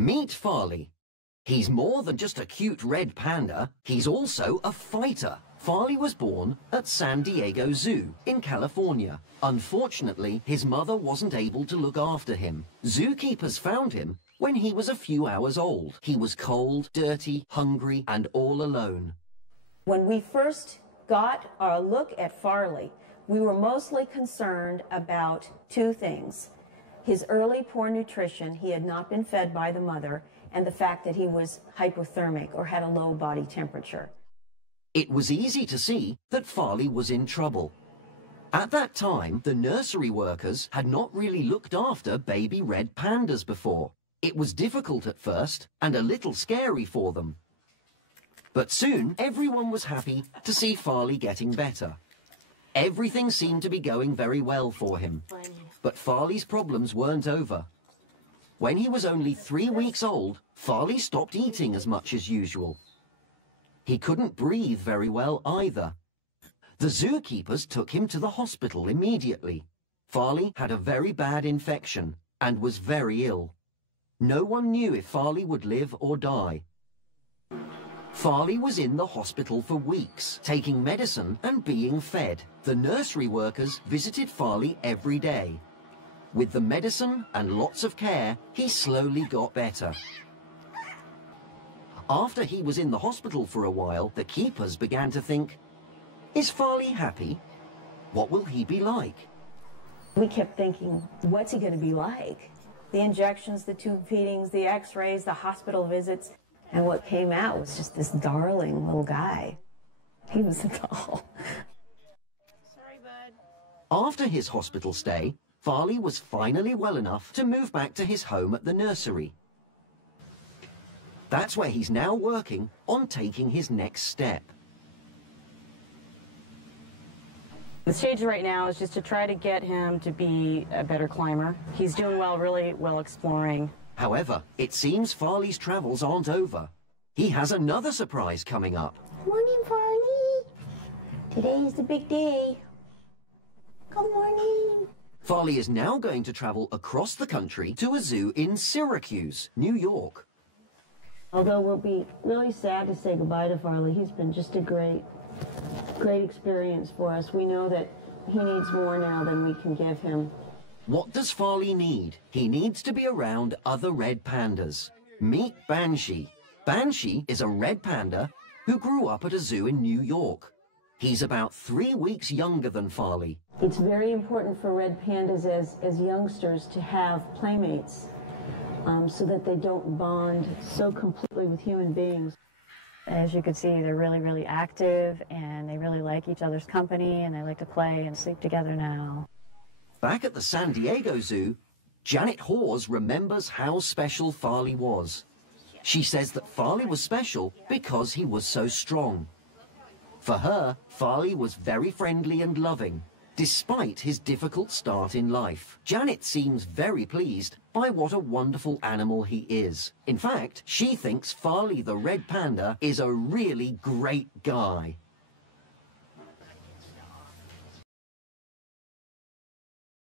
Meet Farley. He's more than just a cute red panda, he's also a fighter. Farley was born at San Diego Zoo in California. Unfortunately, his mother wasn't able to look after him. Zookeepers found him when he was a few hours old. He was cold, dirty, hungry, and all alone. When we first got our look at Farley, we were mostly concerned about two things. His early poor nutrition, he had not been fed by the mother, and the fact that he was hypothermic or had a low body temperature. It was easy to see that Farley was in trouble. At that time, the nursery workers had not really looked after baby red pandas before. It was difficult at first and a little scary for them. But soon, everyone was happy to see Farley getting better. Everything seemed to be going very well for him. But Farley's problems weren't over. When he was only 3 weeks old, Farley stopped eating as much as usual. He couldn't breathe very well either. The zookeepers took him to the hospital immediately. Farley had a very bad infection and was very ill. No one knew if Farley would live or die. Farley was in the hospital for weeks, taking medicine and being fed. The nursery workers visited Farley every day. With the medicine and lots of care, he slowly got better. After he was in the hospital for a while, the keepers began to think, is Farley happy? What will he be like? We kept thinking, what's he going to be like? The injections, the tube feedings, the x-rays, the hospital visits. And what came out was just this darling little guy. He was a doll. Sorry, bud. After his hospital stay, Farley was finally well enough to move back to his home at the nursery. That's where he's now working on taking his next step. The stage right now is just to try to get him to be a better climber. He's doing well, really well exploring. However, it seems Farley's travels aren't over. He has another surprise coming up. Morning, Farley. Today's the big day. Good morning. Farley is now going to travel across the country to a zoo in Syracuse, New York. Although we'll be really sad to say goodbye to Farley, he's been just a great experience for us. We know that he needs more now than we can give him. What does Farley need? He needs to be around other red pandas. Meet Banshee. Banshee is a red panda who grew up at a zoo in New York. He's about 3 weeks younger than Farley. It's very important for red pandas as youngsters to have playmates so that they don't bond so completely with human beings. As you can see, they're really, really active, and they really like each other's company, and they like to play and sleep together now. Back at the San Diego Zoo, Janet Hawes remembers how special Farley was. She says that Farley was special because he was so strong. For her, Farley was very friendly and loving, despite his difficult start in life. Janet seems very pleased by what a wonderful animal he is. In fact, she thinks Farley the red panda is a really great guy.